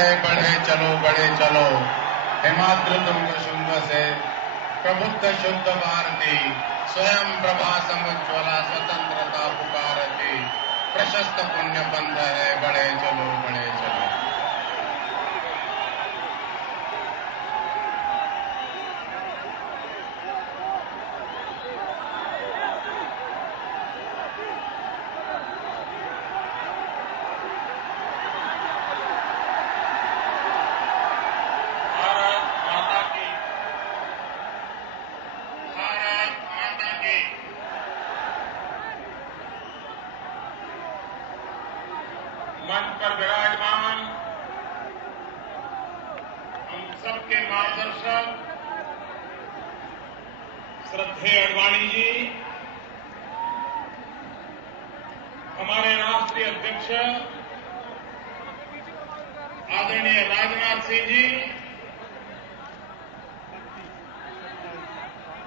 है बढ़े चलो बढ़े चलो। हिमाद्र तुंग शुंग से प्रबुद्ध शुद्ध भारती, स्वयं प्रभा समुज्ज्वला स्वतंत्रता पुकारती। प्रशस्त पुण्य पंथ है बढ़े चलो बढ़े चलो। मंच पर विराजमान हम सबके मार्गदर्शक श्रद्धेय अडवाणी जी, हमारे राष्ट्रीय अध्यक्ष आदरणीय राजनाथ सिंह जी,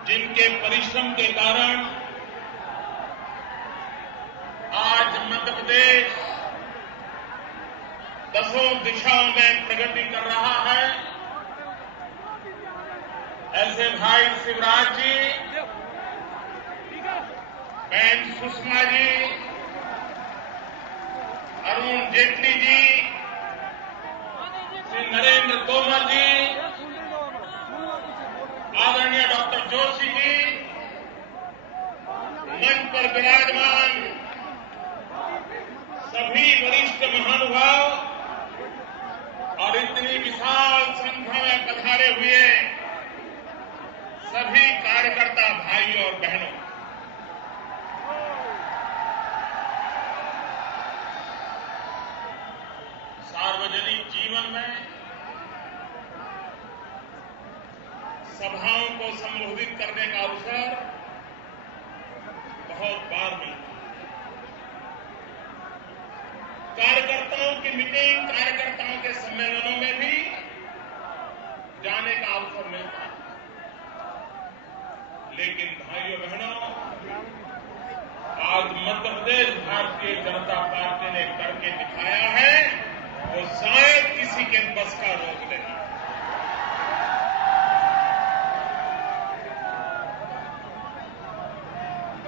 जिनके परिश्रम के कारण आज मध्य प्रदेश दसों दिशाओं में प्रगति कर रहा है, ऐसे भाई शिवराज जी, बहन सुषमा जी, अरुण जेटली जी, श्री नरेंद्र तोमर जी, आदरणीय डॉक्टर जोशी जी, मंच पर विराजमान सभी वरिष्ठ महानुभाव और इतनी विशाल संख्या में पधारे हुए सभी कार्यकर्ता भाइयों और बहनों, सार्वजनिक जीवन में सभाओं को संबोधित करने का अवसर बहुत बार मिलता है। कार्यकर्ताओं की मीटिंग, कार्यकर्ताओं के सम्मेलनों में भी जाने का अवसर मिलता है, लेकिन भाइयों बहनों, आज मध्य प्रदेश भारतीय जनता पार्टी ने करके दिखाया है, वो शायद किसी के बस का रोग नहीं।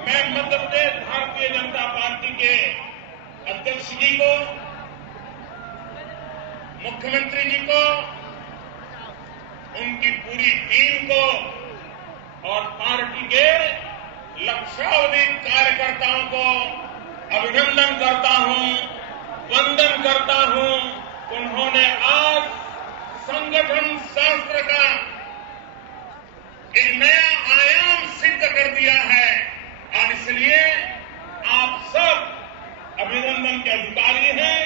मैं मध्य प्रदेश भारतीय जनता पार्टी के अध्यक्ष जी को, मुख्यमंत्री जी को, उनकी पूरी टीम को और पार्टी के लक्षाधिक कार्यकर्ताओं को अभिनंदन करता हूं, वंदन करता हूं। उन्होंने आज संगठन शास्त्र का एक नया आयाम सिद्ध कर दिया है और इसलिए आप सब अभिनंदन के अधिकारी हैं,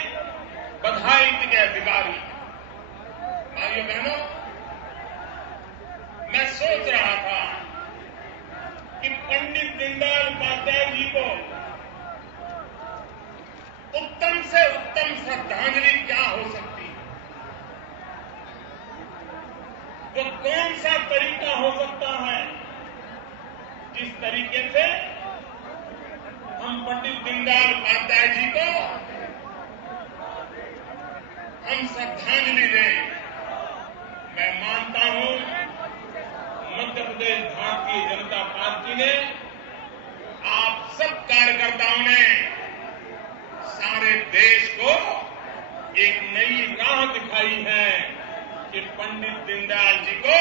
बधाई के अधिकारी हैं। भाइयों बहनों, मैं सोच रहा था कि पंडित दीनदयाल उपाध्याय जी को उत्तम से उत्तम श्रद्धांजलि क्या हो सकती है, वो कौन सा तरीका हो सकता है जिस तरीके से हम पंडित दीनदयाल उपाध्याय जी को हम श्रद्धांजलि दें। मैं मानता हूं मध्य प्रदेश भारतीय जनता पार्टी ने, आप सब कार्यकर्ताओं ने सारे देश को एक नई राह दिखाई है कि पंडित दीनदयाल जी को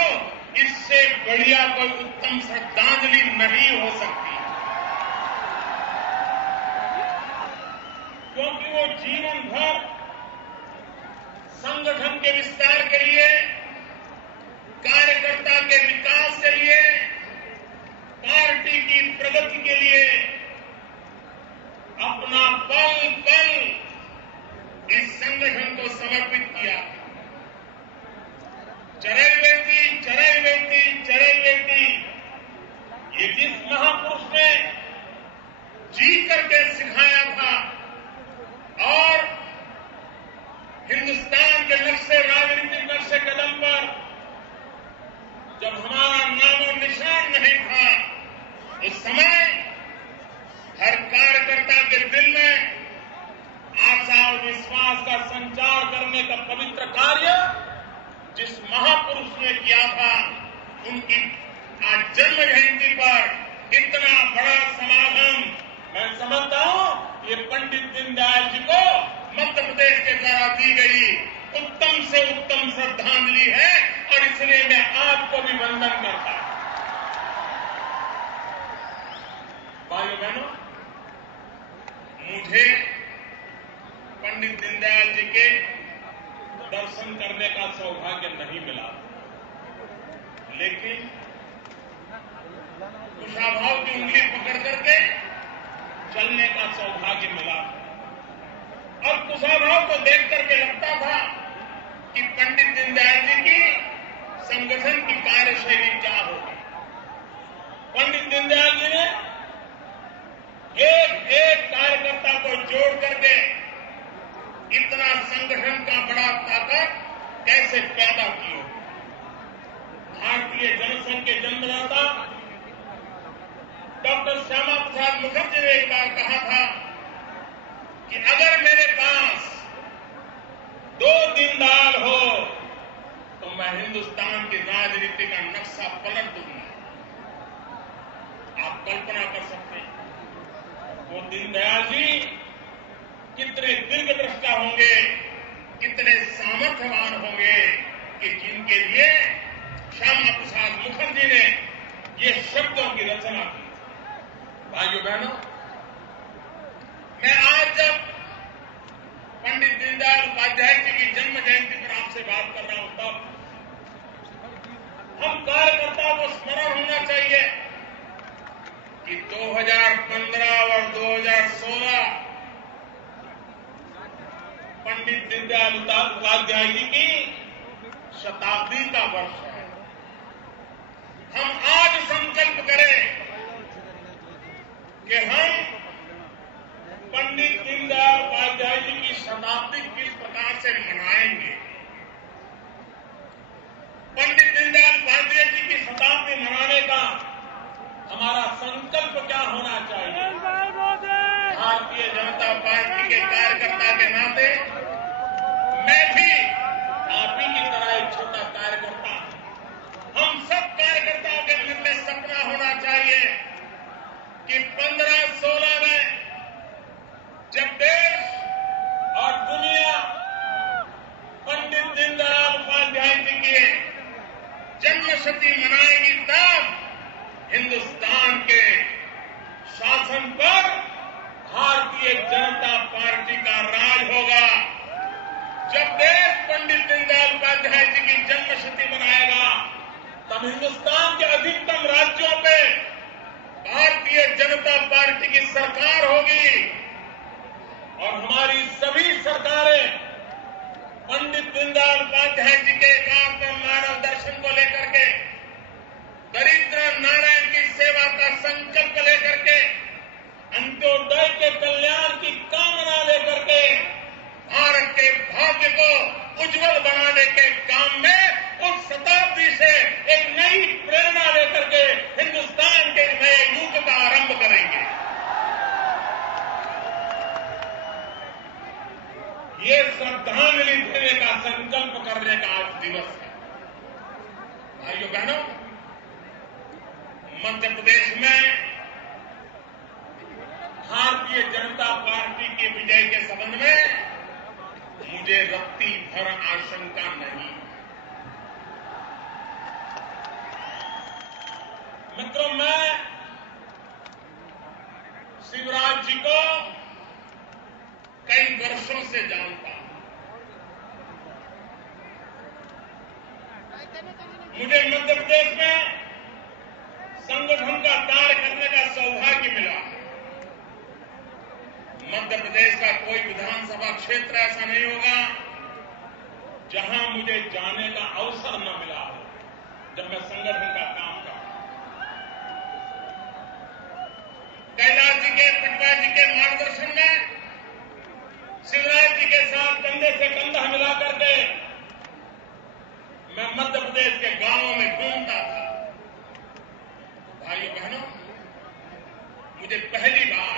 इससे बढ़िया कोई उत्तम श्रद्धांजलि नहीं हो सकती, क्योंकि वो जीवन भर संगठन के विस्तार के लिए, कार्यकर्ता के विकास के लिए, पार्टी की प्रगति के लिए अपना पल पल इस संगठन को समर्पित किया। चरैवेति चरैवेति चरैवेति, ये जिस महापुरुष ने जी करके सिखाया था और हिंदुस्तान के नक्शे, राजनीतिक नक्शे कदम पर जब हमारा नामो निशान नहीं था, उस समय हर कार्यकर्ता के दिल में आशा और विश्वास का संचार करने का पवित्र कार्य जिस महापुरुष ने किया था, उनकी आज जन्म जयंती पर इतना बड़ा समागम, मैं समझता हूं ये पंडित दीनदयाल जी को मध्य प्रदेश के द्वारा दी गई उत्तम से उत्तम श्रद्धांजलि है, और इसलिए मैं आपको भी वंदन करता हूं। भाइयों बहनों, मुझे पंडित दीनदयाल जी के दर्शन करने का सौभाग्य नहीं मिला, लेकिन कुशाभाव की उंगली पकड़ करके चलने का सौभाग्य मिला, और कुशाभाव को देख करके लगता था कि पंडित दीनदयाल जी की संगठन की कार्यशैली क्या होगी। पंडित दीनदयाल जी ने एक एक कार्यकर्ता को जोड़ करके इतना संगठन का बड़ा ताकत कैसे पैदा की हो। भारतीय जनसंघ के जन्मदाता डॉक्टर श्यामा प्रसाद मुखर्जी ने एक बार कहा था कि अगर मेरे पास 2 दीनदयाल हो तो मैं हिंदुस्तान की राजनीति का नक्शा पलट दूंगा। आप कल्पना कर सकते हैं वो दीनदयाल जी कितने दीर्घदृष्टा होंगे, कितने सामर्थ्यवान होंगे कि जिनके लिए श्यामा प्रसाद मुखर्जी ने ये शब्दों की रचना की। भाइयों बहनों, मैं आज जब पंडित दीनदयाल उपाध्याय जी की जन्म जयंती पर आपसे बात कर रहा हूं, तब हम कार्यकर्ताओं को स्मरण होना चाहिए कि 2015 और 2016 पंडित दीनदयाल उपाध्याय जी की शताब्दी का वर्ष है। हम आज संकल्प करें कि हम पंडित दीनदयाल उपाध्याय जी की शताब्दी किस प्रकार से मनाएंगे। पंडित दीनदयाल उपाध्याय जी की शताब्दी मनाने का हमारा संकल्प क्या होना चाहिए। भारतीय जनता पार्टी के कार्यकर्ता के नाते मैं भी आप ही की तरह एक छोटा कार्यकर्ता हूं। हम सब कार्यकर्ताओं के मन में सपना होना चाहिए कि 15-16 में जब देश और दुनिया पंडित दीनदयाल उपाध्याय जी की जन्मशती मनाएगी, तब हिंदुस्तान के शासन पर भारतीय जनता पार्टी का राज होगा। जब देश पंडित दीनदयाल उपाध्याय जी की जन्मशती मनाएगा, तब हिंदुस्तान के अधिकतम राज्यों पे भारतीय जनता पार्टी की सरकार होगी, और हमारी सभी सरकारें पंडित दीनदयाल उपाध्याय जी के एकात्म मानव दर्शन को लेकर के, दरिद्र नारायण की सेवा का संकल्प लेकर के, अंत्योदय के कल्याण की कामना लेकर के, भारत के भाग्य को उज्जवल बनाने के काम में उस शताब्दी से एक नई प्रेरणा लेकर के हिंदुस्तान के नए युग का आरंभ करेंगे। ये श्रद्धांजलि देने का संकल्प करने का आज दिवस है। भाइयों बहनों, मध्य प्रदेश में भारतीय जनता पार्टी की विजय के संबंध में मुझे रत्ती भर आशंका नहीं। मित्रों, मैं शिवराज जी को कई वर्षों से जानता हूं। मुझे मध्य प्रदेश में संगठन का कार्य करने का सौभाग्य मिला। मध्य प्रदेश का कोई विधानसभा क्षेत्र ऐसा नहीं होगा जहां मुझे जाने का अवसर न मिला हो जब मैं संगठन का काम कर रहा हूं। कैलाश जी के, पटवा जी के मार्गदर्शन में शिवराज जी के साथ कंधे से कंधा मिला करके मैं मध्य प्रदेश के गांवों में घूमता था। भाइयों बहनों, मुझे पहली बार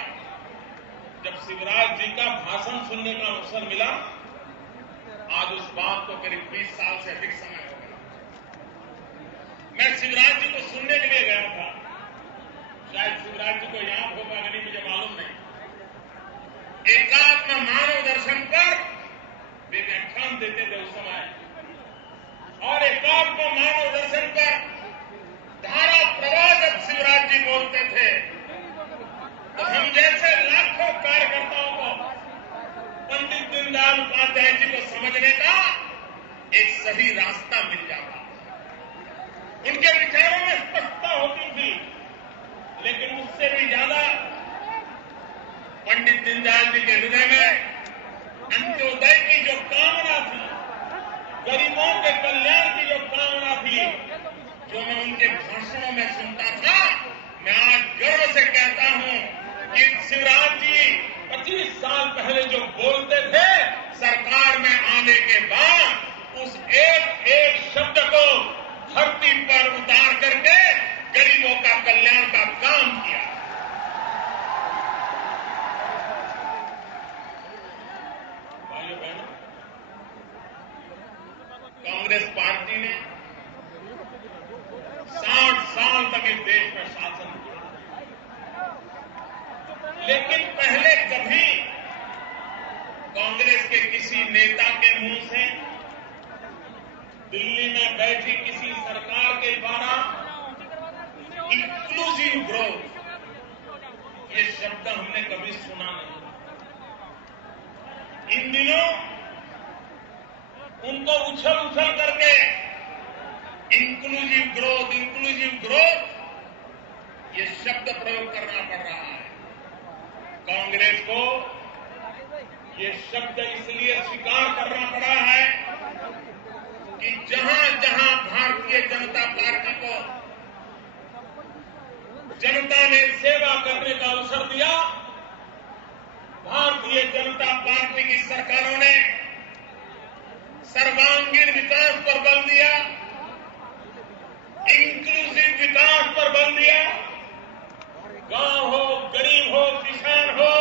जब शिवराज जी का भाषण सुनने का अवसर मिला, आज आज उस बात को करीब 20 साल से अधिक समय हो गया। मैं शिवराज जी को सुनने के लिए गया था। शायद शिवराज जी को याद होगा कि नहीं मुझे मालूम नहीं। एकात्म मानव दर्शन पर वे व्याख्यान देते थे उस समय, और एकात्म मानव दर्शन पर धारा प्रवाह जब शिवराज जी बोलते थे तो हम जैसे लाखों कार्यकर्ताओं को पंडित दीनदयाल उपाध्याय जी को समझने का एक सही रास्ता मिल जाता। उनके विचारों में स्पष्टता होती थी, लेकिन उससे भी ज्यादा पंडित दीनदयाल जी के हृदय में अंत्योदय की जो कामना थी, गरीबों के कल्याण की जो कामना थी, जो मैं उनके भाषणों में सुनता था, मैं आज गर्व से कहता हूं कि शिवराज जी 25 साल पहले जो बोलते थे, सरकार में आने के बाद उस एक एक शब्द को धरती पर उतार करके गरीबों का कल्याण का काम किया। भाइयों बहनों, कांग्रेस पार्टी ने 60 साल तक इस देश में शासन किया, लेकिन पहले कभी कांग्रेस के किसी नेता के मुंह से दिल्ली में बैठी किसी सरकार के द्वारा इंक्लूसिव ग्रोथ, ये शब्द हमने कभी सुना नहीं। इन दिनों उनको उछल उछल करके इंक्लूसिव ग्रोथ ये शब्द प्रयोग करना पड़ रहा है। कांग्रेस को ये शब्द इसलिए स्वीकार करना पड़ा है कि जहां जहां भारतीय जनता पार्टी को जनता ने सेवा करने का अवसर दिया, भारतीय जनता पार्टी की सरकारों ने सर्वांगीण विकास पर बल दिया, इंक्लूसिव विकास पर बल दिया। गांव हो, गरीब हो, किसान हो,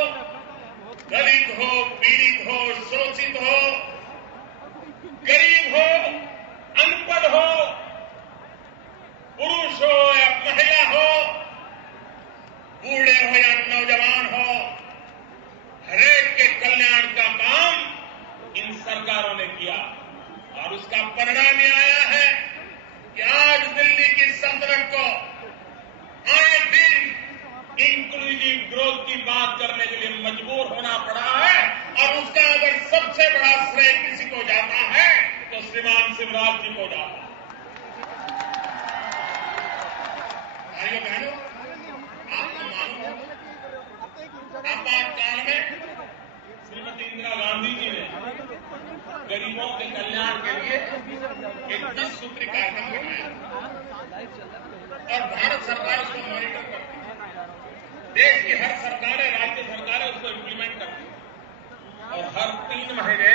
दलित हो, पीड़ित हो, शोषित हो, गरीब हो, अनपढ़ हो, पुरुष हो या महिला हो, बूढ़े हो या नौजवान हो, हरेक के कल्याण का काम इन सरकारों ने किया, और उसका परिणाम यह आया है कि आज दिल्ली की सल्तनत को आए दिन इंक्लूसिव ग्रोथ की बात करने के लिए मजबूर होना पड़ा है, और उसका अगर सबसे बड़ा श्रेय किसी को जाता है तो श्रीमान शिवराज जी को जाता है। भाइयों बहनों, आपको मालूम है आपातकाल में श्रीमती इंदिरा गांधी जी ने गरीबों के कल्याण के लिए एक 10 सूत्री कार्यक्रम बनाया, और भारत सरकार उसको मॉनिटर करती है। देश की हर सरकारें, राज्य सरकारें उसको इम्प्लीमेंट करती है, और हर 3 महीने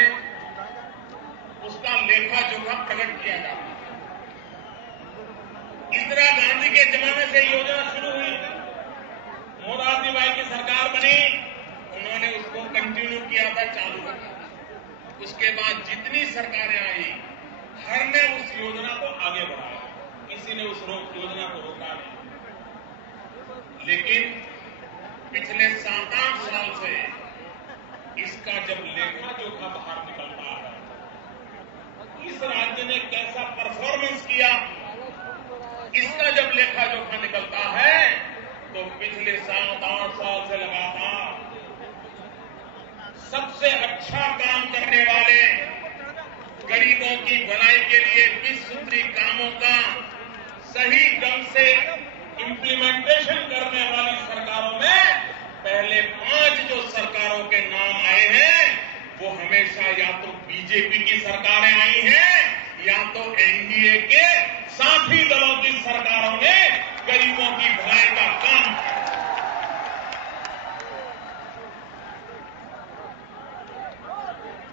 उसका लेखा जोखा प्रकट किया जाता है। इंदिरा गांधी के जमाने से योजना शुरू हुई, मोरारजी भाई की सरकार बनी, उन्होंने उसको कंटिन्यू किया था, चालू रखा था। उसके बाद जितनी सरकारें आई, हर ने उस योजना को आगे बढ़ाया, किसी ने उस योजना को रोका नहीं। लेकिन पिछले 7-8 साल से इसका जब लेखा जोखा बाहर निकलता है, इस राज्य ने कैसा परफॉर्मेंस किया, इसका जब लेखा जोखा निकलता है, तो पिछले 7-8 साल से लगातार सबसे अच्छा काम करने वाले, गरीबों की भलाई के लिए 20 सूत्री कामों का सही ढंग से इम्प्लीमेंटेशन करने वाली सरकारों में पहले 5 जो सरकारों के नाम आए हैं, वो हमेशा या तो बीजेपी की सरकारें आई हैं, या तो एनडीए के साथी दलों की सरकारों ने गरीबों की भलाई का काम किया।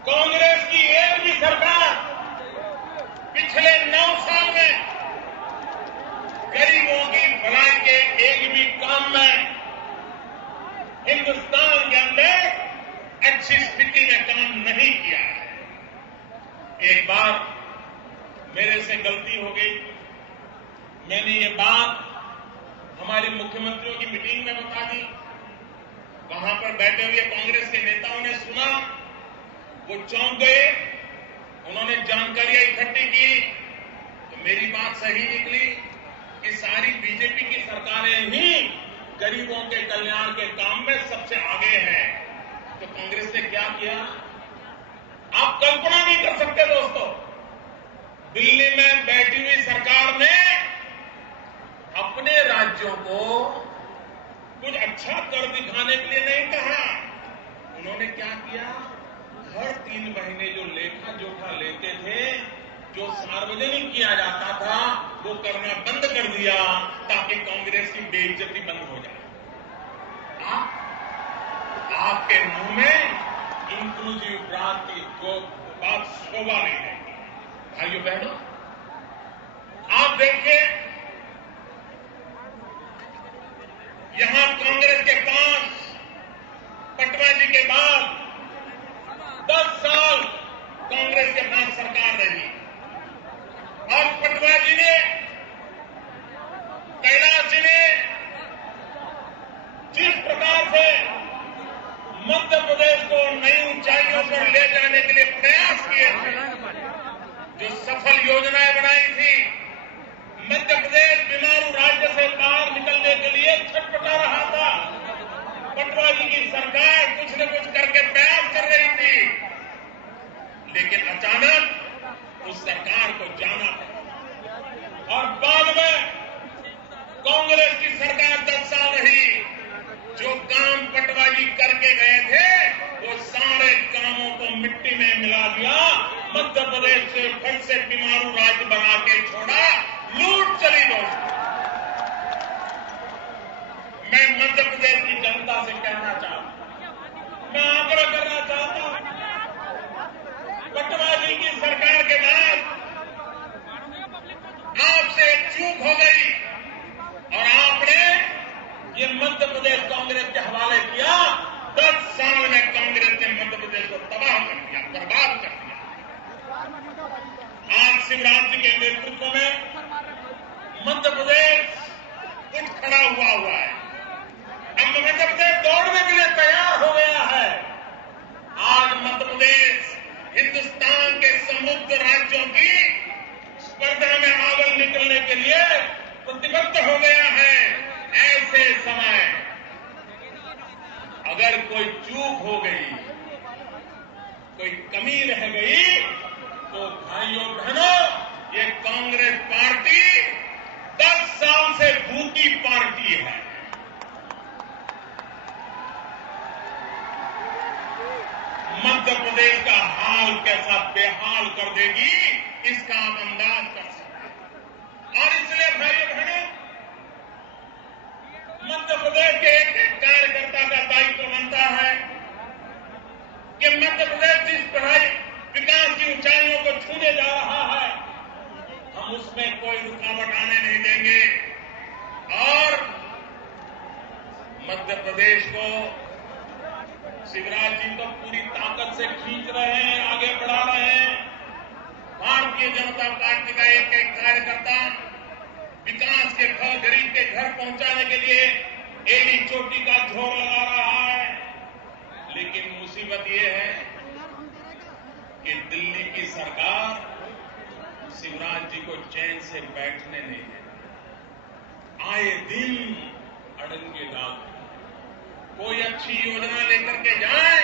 कांग्रेस की एक भी सरकार पिछले 9 साल में गरीबों की भलाई के एक भी काम में हिंदुस्तान के अंदर अच्छी स्थिति में काम नहीं किया है। मेरे से गलती हो गई। मैंने ये बात हमारे मुख्यमंत्रियों की मीटिंग में बता दी। वहां पर बैठे हुए कांग्रेस के नेताओं ने सुना, वो चौंक गए, उन्होंने जानकारियां इकट्ठी की, तो मेरी बात सही निकली कि सारी बीजेपी की सरकारें ही गरीबों के कल्याण के काम में सबसे आगे हैं। तो कांग्रेस ने क्या किया, आप कल्पना नहीं कर सकते दोस्तों। दिल्ली में बैठी हुई सरकार ने अपने राज्यों को कुछ अच्छा कर दिखाने के लिए नहीं कहा। उन्होंने क्या किया, हर 3 महीने जो लेखा जोखा लेते थे, जो सार्वजनिक किया जाता था, वो करना बंद कर दिया ताकि कांग्रेस की बेइज्जती बंद हो जाए। आपके मुंह में इंक्लूसिव बात की जो बात शोभा नहीं है। भाइयों बहनों, आप देखिए, यहां कांग्रेस के पास पटवा जी के बाद 10 साल कांग्रेस के पास सरकार रही और पटवा जी ने, कैलाश जी ने जिस प्रकार से मध्य प्रदेश को नई ऊंचाइयों पर ले जाने के लिए प्रयास किए थे, जो सफल योजनाएं बनाई थी, मध्य प्रदेश बीमारू राज्य से बाहर निकलने के लिए छटपटा रहा था। पटवा जी की सरकार कुछ न कुछ करके प्रयास कर रही थी, लेकिन अचानक उस सरकार को जाना पड़ा और बाद में कांग्रेस की सरकार 10 साल रही। जो काम पटवा जी करके गए थे, वो सारे कामों को मिट्टी में मिला दिया। मध्य प्रदेश से फिर से बीमारू राज्य बना के छोड़ा, लूट चली दोस्तों। मैं मध्य प्रदेश की जनता से कहना चाहता हूं, मैं आग्रह करना चाहता हूं, पटवा जी की सरकार के बाद आपसे एक चूक हो गई और आपने ये मध्य प्रदेश कांग्रेस के हवाले किया। 10 साल में कांग्रेस ने मध्य प्रदेश को तबाह कर दिया, बर्बाद कर दिया। आज शिवराज जी के नेतृत्व में मध्य प्रदेश उठ खड़ा हुआ है। अब मध्य प्रदेश दौड़ने के लिए तैयार हो गया है। आज मध्य प्रदेश हिंदुस्तान के समृद्ध राज्यों की स्पर्धा में आगे निकलने के लिए प्रतिबद्ध हो गया है। ऐसे समय अगर कोई चूक हो गई, कोई कमी रह गई, तो भाइयों बहनों, ये कांग्रेस पार्टी 10 साल से भूखी पार्टी है। मध्य प्रदेश का हाल कैसा बेहाल कर देगी, इसका आप अंदाज कर सकते हैं। और इसलिए भाइयों बहनों, मध्य प्रदेश के एक कार्यकर्ता का दायित्व बनता है कि मध्य प्रदेश जिस पढ़ाई विकास की ऊंचाइयों को छूने जा रहा है, हम उसमें कोई रुकावट आने नहीं देंगे और मध्य प्रदेश को शिवराज जी तो पूरी ताकत से खींच रहे हैं, आगे बढ़ा रहे हैं। भारतीय जनता पार्टी का एक एक कार्यकर्ता विकास के फल गरीब के घर पहुंचाने के लिए एड़ी चोटी का जोर लगा रहा है। लेकिन मुसीबत ये है कि दिल्ली की सरकार शिवराज जी को चैन से बैठने नहीं देती। आए दिन अड़ंगे डालती। कोई अच्छी योजना लेकर के जाए,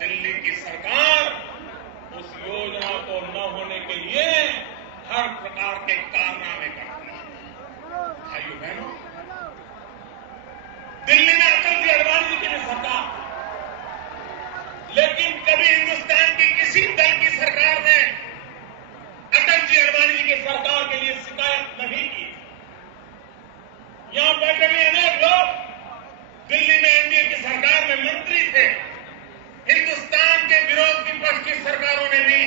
दिल्ली की सरकार उस योजना को न होने के लिए हर प्रकार के कारनामे करती है। भाइयों बहनों, दिल्ली में अटल जी अडवाणी जी की सरकार, लेकिन कभी हिंदुस्तान की किसी दल की सरकार ने अटल जी अडवाणी जी की सरकार के लिए शिकायत नहीं की। यहां बैठे हुए अनेक लोग दिल्ली में एनडीए की सरकार में मंत्री थे। हिंदुस्तान के विरोध विपक्ष की सरकारों ने भी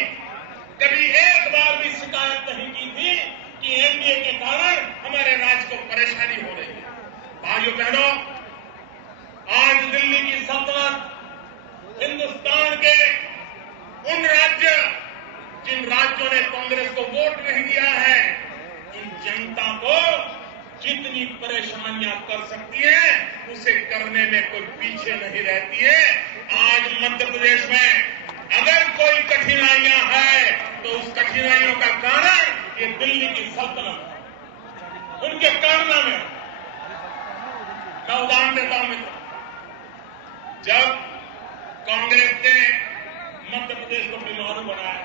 कभी एक बार भी शिकायत नहीं की थी कि एनडीए के कारण हमारे राज्य को परेशानी हो रही है। भाइयों बहनों, आज दिल्ली की सल्तनत हिंदुस्तान के उन राज्य जिन राज्यों ने कांग्रेस को वोट नहीं दिया है, उन जनता को जितनी परेशानियां कर सकती है उसे करने में कोई पीछे नहीं रहती है। आज मध्य प्रदेश में अगर कोई कठिनाइयां है तो उस कठिनाइयों का कारण ये दिल्ली की सल्तनत है, उनके कारनामे में। मैं उदाहरण देता हूं मित्र, जब कांग्रेस ने मध्य प्रदेश को बीमारू बनाया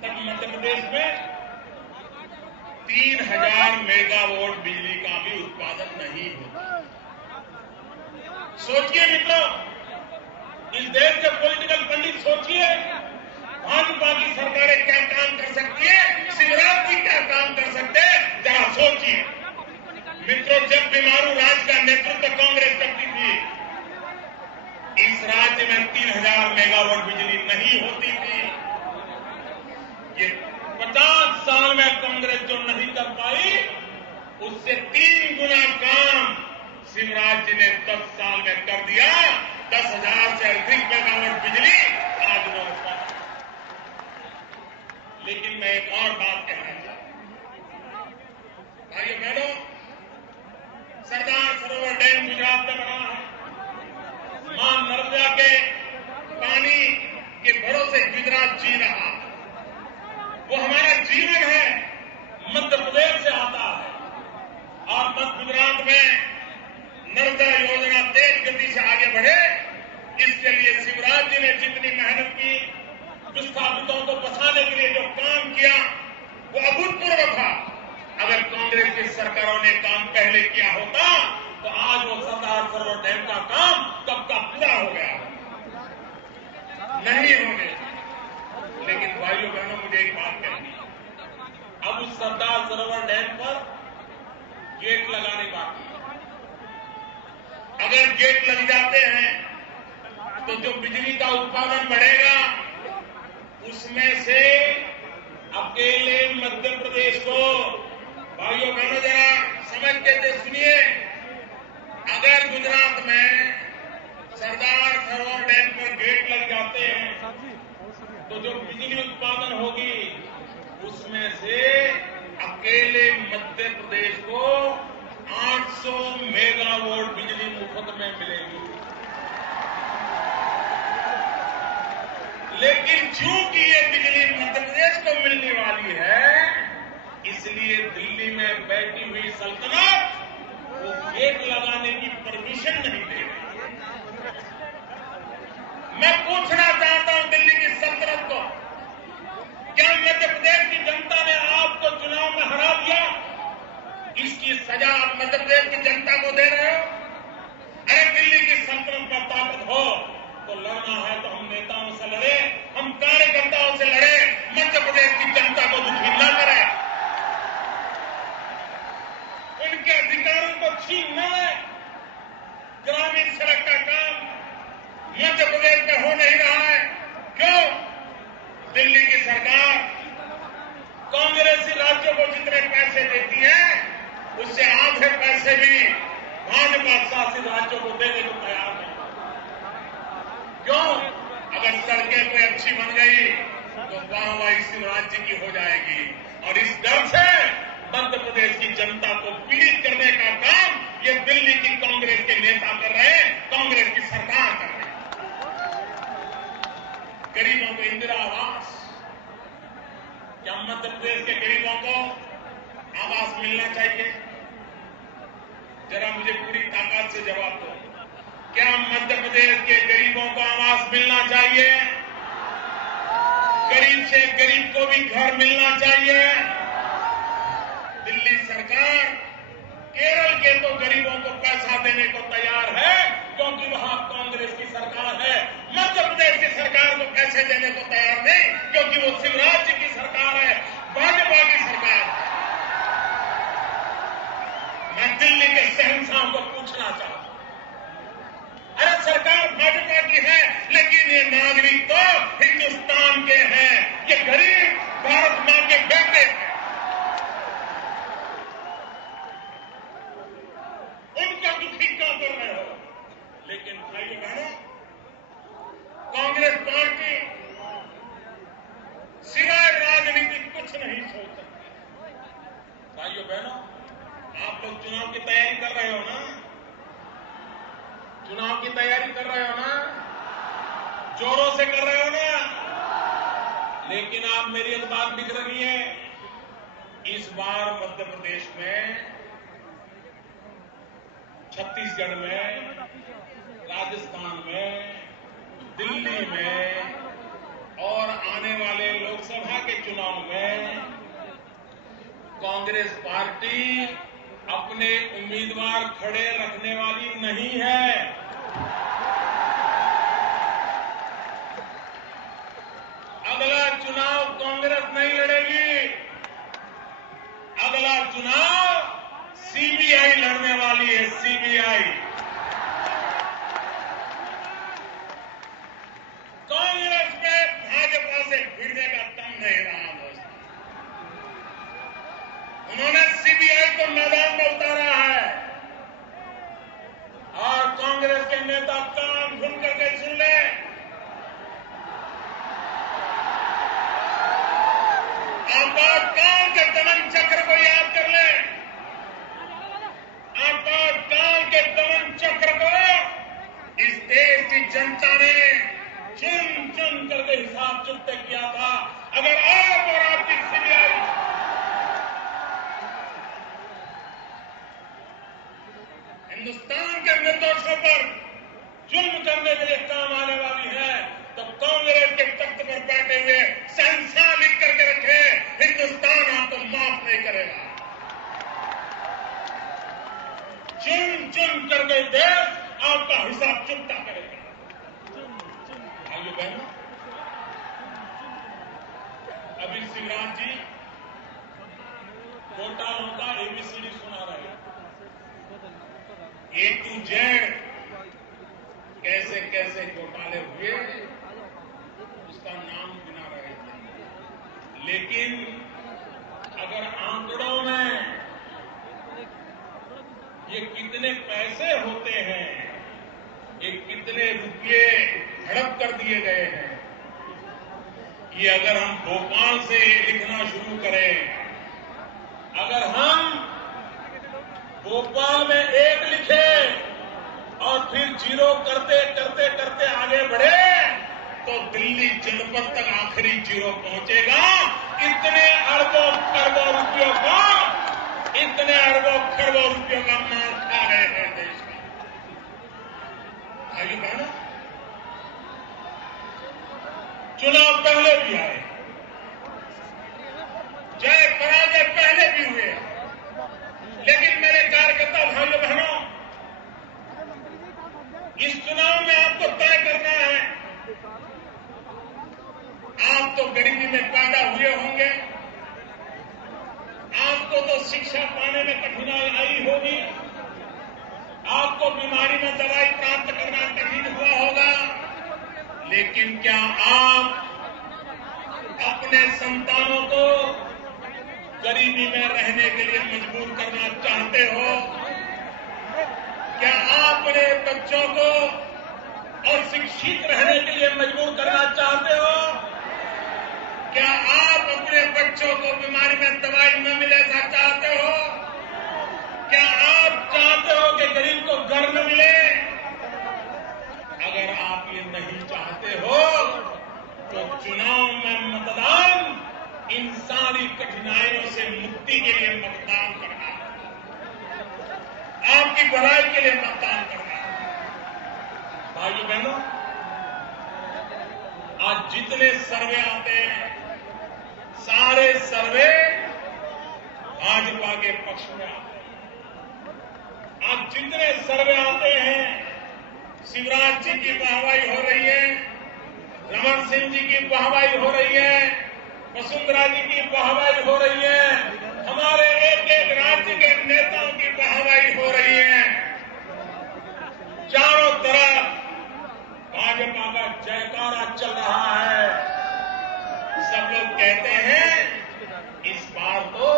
तब मध्य प्रदेश में 3000 मेगावाट बिजली का भी उत्पादन नहीं होता। सोचिए मित्रों, इस देश के पॉलिटिकल पंडित सोचिए, भाजपा की सरकारें क्या काम कर सकती है, शिवराज जी क्या काम कर सकते हैं, जरा सोचिए। मित्रों, जब बीमारू राज्य का नेतृत्व कांग्रेस करती थी, इस राज्य में 3000 मेगावाट बिजली नहीं होती थी। ये 50 साल में कांग्रेस जो नहीं कर पाई, उससे 3 गुना काम शिवराज जी ने 10 साल में कर दिया। 10,000 से अधिक मेगावाट बिजली आज उन्होंने पाई। लेकिन मैं एक और बात कहना चाहता हूं, भाइयों बहनों, सरदार सरोवर डैम गुजरात में बना है। मां नर्मदा के पानी के भरोसे गुजरात जी रहा, वो हमारा जीवन है, मध्य प्रदेश से आता है। और मध्य गुजरात में नर्मदा योजना तेज गति से आगे बढ़े, इसके लिए शिवराज जी ने जितनी मेहनत की, विस्थापितों को बचाने के लिए जो काम किया, वो अभूतपूर्व था। अगर कांग्रेस की सरकारों ने काम पहले किया होता तो आज वो सरदार सरोवर डैम का काम कब का पूरा हो गया, नहीं होने। लेकिन भाइयों बहनों, मुझे एक बात कहनी है, अब उस सरदार सरोवर डैम पर गेट लगाने बाकी है। अगर गेट लग जाते हैं तो जो बिजली का उत्पादन बढ़ेगा, उसमें से अकेले मध्य प्रदेश को, भाइयों बहनों जरा समझ के सुनिए, अगर गुजरात में सरदार सरोवर डैम पर गेट लग जाते हैं तो जो बिजली उत्पादन होगी, उसमें से अकेले मध्य प्रदेश को 800 मेगावाट बिजली मुफ्त में मिलेगी। लेकिन चूंकि ये बिजली मध्य प्रदेश को मिलने वाली है, इसलिए दिल्ली में बैठी हुई सल्तनत वो गेट लगाने की परमिशन नहीं दे रही। मैं पूछना चाहता हूं दिल्ली की सल्तनत को, क्या मध्य प्रदेश की जनता ने आपको चुनाव में हरा दिया? इसकी सजा आप मध्य प्रदेश की जनता को दे रहे हो? अरे दिल्ली की सल्तनत पर ताकत हो तो लड़ना है तो हम नेताओं से लड़े, हम कार्यकर्ताओं से लड़े, मध्य प्रदेश की जनता को दुखी न करें, उनके अधिकारों को छीन न ले। ग्रामीण सड़क का काम मध्य प्रदेश में हो नहीं रहा है, क्यों? दिल्ली की सरकार कांग्रेसी राज्यों को जितने पैसे देती है, उससे आधे पैसे भी भाजपा शासित राज्यों को देने को तैयार नहीं। क्यों? अगर सड़कें कोई अच्छी बन गई तो वाहवाही शिवराज जी की हो जाएगी, और इस डर से मध्य प्रदेश की जनता को पीड़ित करने का काम ये दिल्ली की कांग्रेस के नेता कर रहे हैं, कांग्रेस की सरकार कर रही है। गरीबों को इंदिरा आवास, क्या मध्य प्रदेश के गरीबों को आवास मिलना चाहिए? जरा मुझे पूरी ताकत से जवाब दो, क्या मध्य प्रदेश के गरीबों को आवास मिलना चाहिए? गरीब से गरीब को भी घर मिलना चाहिए। दिल्ली सरकार केरल के तो गरीबों को पैसा देने को तैयार है, क्योंकि वहां कांग्रेस की सरकार है। मध्य प्रदेश की सरकार को पैसे देने को तैयार नहीं, क्योंकि वो शिवराज जी की सरकार है, भाजपा की सरकार है। मैं दिल्ली के शहंशाह को पूछना चाहता हूं, अरे सरकार भाजपा की है, लेकिन ये नागरिक तो हिंदुस्तान के हैं, ये गरीब भारत मां के बेटे हैं, उनका दुखी क्यों कर रहे हो? लेकिन भाइयों बहनों, कांग्रेस पार्टी भाइयों बहनों, आप लोग चुनाव की तैयारी कर रहे हो ना? चुनाव की तैयारी कर रहे हो ना? जोरों से कर रहे हो ना? लेकिन आप मेरी एक बात लिख रही है, इस बार मध्य प्रदेश में, छत्तीसगढ़ में, राजस्थान में, दिल्ली में और आने वाले लोकसभा के चुनाव में कांग्रेस पार्टी अपने उम्मीदवार खड़े रखने वाली नहीं है। अगला चुनाव कांग्रेस नहीं लड़ेगी, अगला चुनाव सीबीआई लड़ने वाली है, सीबीआई। कांग्रेस में भाजपा से भिड़ने का दम नहीं रहा दोस्तों। उन्होंने सीबीआई को मैदान में उतारा है और कांग्रेस के नेता कान खुल करके सुन ले, आपातकाल के दमन चक्र को याद कर ले। आपातकाल के दमन चक्र को इस देश की जनता ने चुन चुन करके हिसाब चुकते किया था। अगर आप और आपकी सीबीआई हिंदुस्तान के निर्दोषों पर जुल्म करने के लिए काम आने वाली है, तो कांग्रेस के तख्त पर बैठे हुए शहंशाह लिख करके रखे, हिंदुस्तान आपको माफ नहीं करेगा। चुन चुन करके देश आपका हिसाब चुकता करेगा। भाइयों बहनों, अभी शिवराज जी घोटालों का एबीसीडी सुना रहे हैं, ए टू जेड कैसे कैसे घोटाले हुए उसका नाम गिना रहे थे। लेकिन अगर आंकड़ों में ये कितने पैसे होते हैं, ये कितने रुपये हड़प कर दिए गए हैं, ये अगर हम भोपाल से लिखना शुरू करें, अगर हम भोपाल में एक लिखे और फिर जीरो करते करते करते आगे बढ़े तो दिल्ली जनपद तक आखिरी जीरो पहुंचेगा। इतने अरबों खरबों रुपयों का, इतने अरबों खरबों रुपयों का मार खा रहे हैं देश में। भाइयों बहनों, चुनाव पहले भी आए, जय पराजय पहले भी हुए, लेकिन मेरे कार्यकर्ता भाइयों बहनों, इस चुनाव में आपको तय करना है। आप तो गरीबी में पैदा हुए होंगे, आपको तो शिक्षा पाने में कठिनाई आई होगी, आपको बीमारी में दवाई प्राप्त करना कठिन हुआ होगा, लेकिन क्या आप अपने संतानों को गरीबी में रहने के लिए मजबूर करना चाहते हो? क्या आप अपने बच्चों को अशिक्षित रहने के लिए मजबूर करना चाहते हो? क्या आप अपने बच्चों को बीमारी में दवाई न मिले ऐसा चाहते हो? क्या आप चाहते हो कि गरीब को घर न मिले? अगर आप ये नहीं चाहते हो तो चुनाव में मतदान इन सारी कठिनाइयों से मुक्ति के लिए मतदान करना है, आपकी भलाई के लिए मतदान करना है। भाइयों बहनों, आज जितने सर्वे आते हैं, सारे सर्वे भाजपा के पक्ष में आते हैं। आज जितने सर्वे आते हैं, शिवराज जी की वाहवाही हो रही है, रमन सिंह जी की वाहवाही हो रही है, वसुंधरा जी की वाहवाही हो रही है, हमारे एक एक राज्य के नेताओं की वाहवाही हो रही है। चारों तरफ भाजपा का जयकारा चल रहा है। सब लोग कहते हैं इस बार तो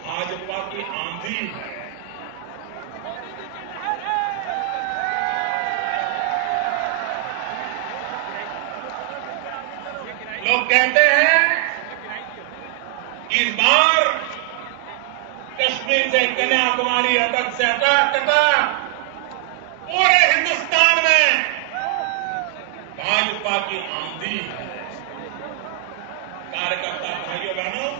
भाजपा की आंधी है। लोग कहते हैं इस बार कश्मीर से कन्याकुमारी तक से तक पूरे हिंदुस्तान में भाजपा की आंधी है। कार्यकर्ता भाइयों बहनों,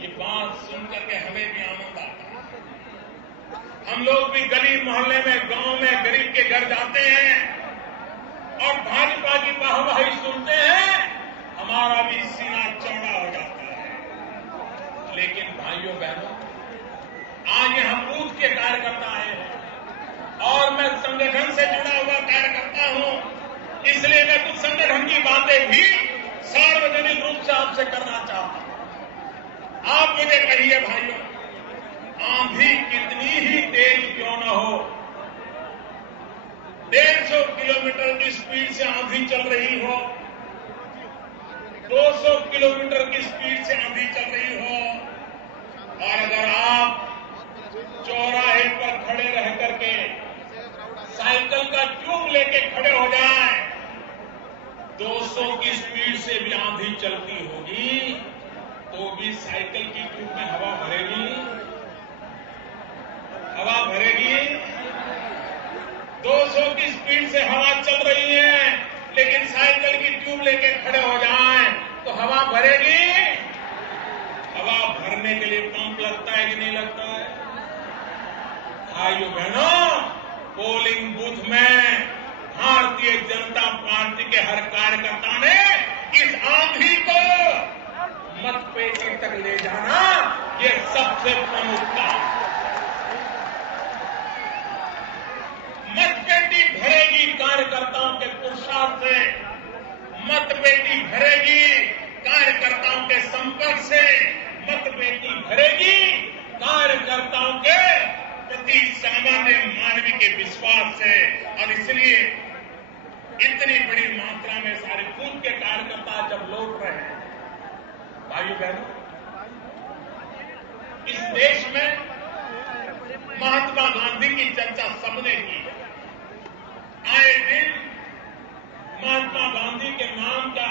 ये बात सुनकर के हमें भी आनंद आता है। हम लोग भी गली मोहल्ले में, गांव में गरीब के घर जाते हैं और भाजपा की वाहवाही सुनते हैं, हमारा भी सीना चौड़ा हो जाता है। लेकिन भाइयों बहनों, आज हम बूथ के कार्यकर्ता आए हैं और मैं संगठन से जुड़ा हुआ कार्यकर्ता हूं, इसलिए मैं कुछ संगठन की बातें भी सार्वजनिक रूप से आपसे करना चाहता हूं। आप मुझे कहिए भाइयों, आंधी कितनी ही तेज क्यों न हो, 150 किलोमीटर की स्पीड से आंधी चल रही हो, 200 किलोमीटर की स्पीड से आंधी चल रही हो, और अगर आप चौराहे पर खड़े रह करके साइकिल का ट्यूब लेके खड़े हो जाएं, 200 की स्पीड से भी आंधी चलती होगी तो भी साइकिल की ट्यूब में हवा भरेगी? हवा भरेगी? 200 की स्पीड से हवा चल रही है, लेकिन साइकिल की ट्यूब लेके खड़े हो जाएं तो हवा भरेगी? हवा भरने के लिए पंप लगता है कि नहीं लगता है? भाइयों बहनों, पोलिंग बूथ में भारतीय जनता पार्टी के हर कार्यकर्ता ने इस आंधी को मतपेटी तक ले जाना, ये सबसे प्रमुख काम। मतपेटी भरेगी कार्यकर्ताओं के पुरुषार्थ से, मतपेटी भरेगी कार्यकर्ताओं के संपर्क से, मतपेटी भरेगी कार्यकर्ताओं के प्रति सामान्य मानवीय के विश्वास से। और इसलिए इतनी बड़ी मात्रा में सारे बूथ के कार्यकर्ता जब लौट रहे हैं, भाइयों बहनों, इस देश में महात्मा गांधी की चर्चा सबने की। आए दिन महात्मा गांधी के नाम का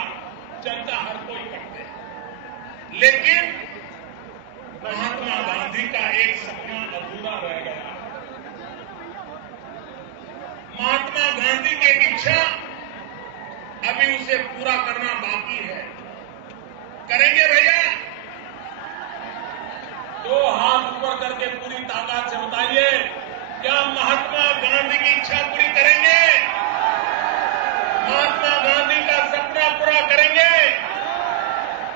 चर्चा हर कोई करते हैं, लेकिन महात्मा गांधी का एक सपना अधूरा रह गया। महात्मा गांधी की इच्छा अभी उसे पूरा करना बाकी है। करेंगे भैया? 2 हाथ ऊपर करके पूरी ताकत से बताइए, क्या महात्मा गांधी की इच्छा पूरी करेंगे? महात्मा गांधी का सपना पूरा करेंगे?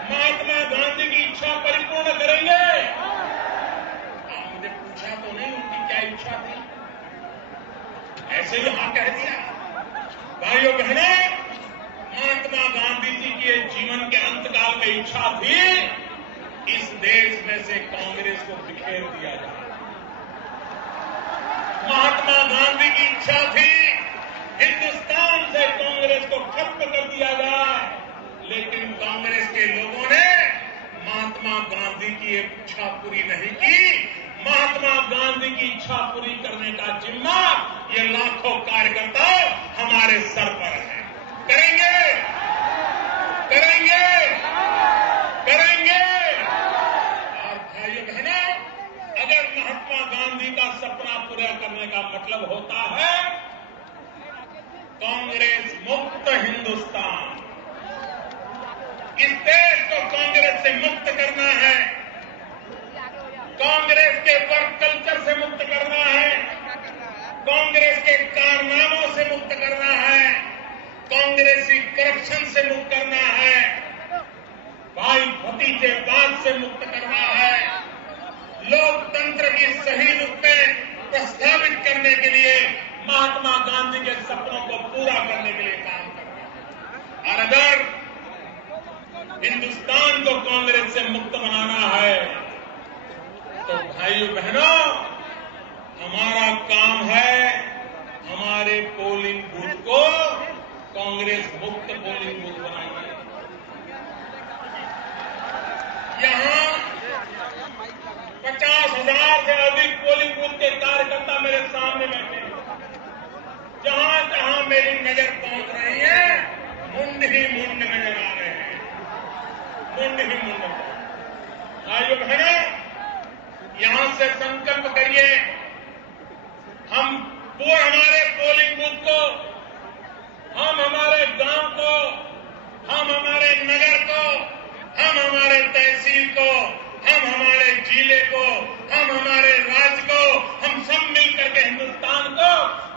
महात्मा गांधी की इच्छा परिपूर्ण करेंगे? आप मुझे पूछा तो नहीं उनकी क्या इच्छा थी, ऐसे ही हाँ कह दिया। भाइयों बहनों, महात्मा गांधी जी के जीवन के अंतकाल में इच्छा थी इस देश में से कांग्रेस को बिखेर दिया जाए। महात्मा गांधी की इच्छा थी हिंदुस्तान से कांग्रेस को खत्म कर दिया जाए, लेकिन कांग्रेस के लोगों ने महात्मा गांधी की इच्छा पूरी नहीं की। महात्मा गांधी की इच्छा पूरी करने का जिम्मा ये लाखों कार्यकर्ता हमारे सर पर है। करेंगे? करेंगे? करेंगे? और भाइयों बहनों, अगर महात्मा गांधी का सपना पूरा करने का मतलब होता है कांग्रेस मुक्त हिंदुस्तान, इस देश को कांग्रेस से मुक्त करना है, कांग्रेस के वर्क कल्चर से मुक्त करना है, कांग्रेस के कारनामों से मुक्त करना है, कांग्रेसी करप्शन से मुक्त करना है, भाई भतीजेवाद से मुक्त करना है, लोकतंत्र की सही रूप में प्रस्तावित करने के लिए महात्मा गांधी के सपनों को पूरा करने के लिए काम करना है। और अगर हिंदुस्तान को कांग्रेस से मुक्त बनाना है तो भाइयों बहनों, हमारा काम है हमारे पोलिंग बूथ को कांग्रेस मुक्त पोलिंग बूथ बनाइए। यहां 50,000 से अधिक पोलिंग बूथ के कार्यकर्ता मेरे सामने बैठे हैं। जहां जहां मेरी नजर पहुंच रही है, मुंड ही मुंड नजर आ रहे हैं, मुंड ही मुंड। भाइयों बहनों, यहां से संकल्प करिए, हम हमारे पोलिंग बूथ को, हम हमारे गांव को, हम हमारे नगर को, हम हमारे तहसील को, हम हमारे जिले को, हम हमारे राज्य को, हम सब मिलकर के हिंदुस्तान को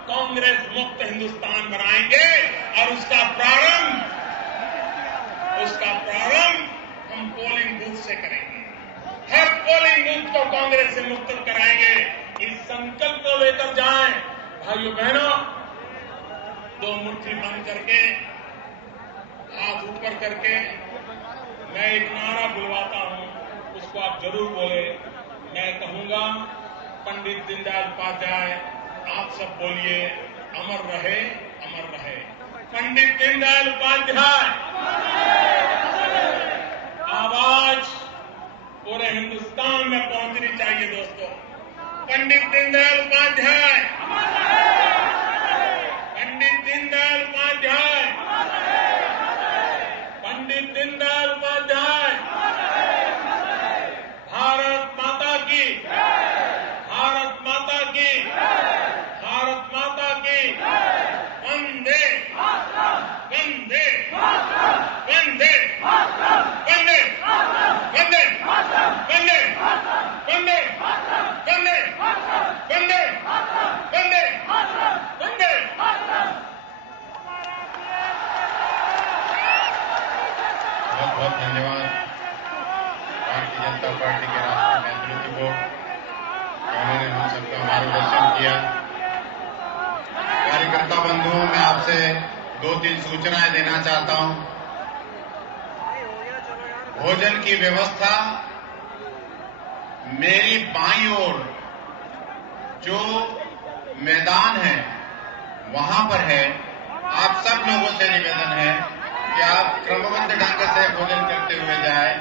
कांग्रेस मुक्त हिंदुस्तान बनाएंगे और उसका प्रारंभ हम पोलिंग बूथ से करेंगे। हर पोलिंग बूथ को कांग्रेस से मुक्त कराएंगे। इस संकल्प को लेकर जाएं। भाइयों बहनों, दो मुट्ठी बंद करके, हाथ ऊपर करके मैं एक नारा बुलवाता हूं, उसको आप जरूर बोले। मैं कहूंगा, पंडित दीनदयाल उपाध्याय, आप सब बोलिए, अमर रहे, अमर रहे। पंडित दीनदयाल उपाध्याय, आवाज पूरे हिंदुस्तान में पहुंचनी चाहिए दोस्तों। पंडित दीनदयाल उपाध्याय, पंडित दीनदयाल उपाध्याय, पंडित दीनदयाल उपाध्याय, भारत माता की, भारत माता की, भारत माता की, वंदे वंदे वंदे वंदे वंदे वंदे वंदे वंदे वंदे वंदे वंदे। बहुत बहुत धन्यवाद भारतीय जनता पार्टी के राष्ट्रीय नेतृत्व को, उन्होंने हम सबका मार्गदर्शन किया। कार्यकर्ता बंधुओं, मैं आपसे 2-3 सूचनाएं देना चाहता हूं। भोजन की व्यवस्था मेरी बाईं ओर जो मैदान है वहां पर है। आप सब लोगों से निवेदन है कि आप क्रमबद्ध ढंग से भोजन करते हुए जाएं।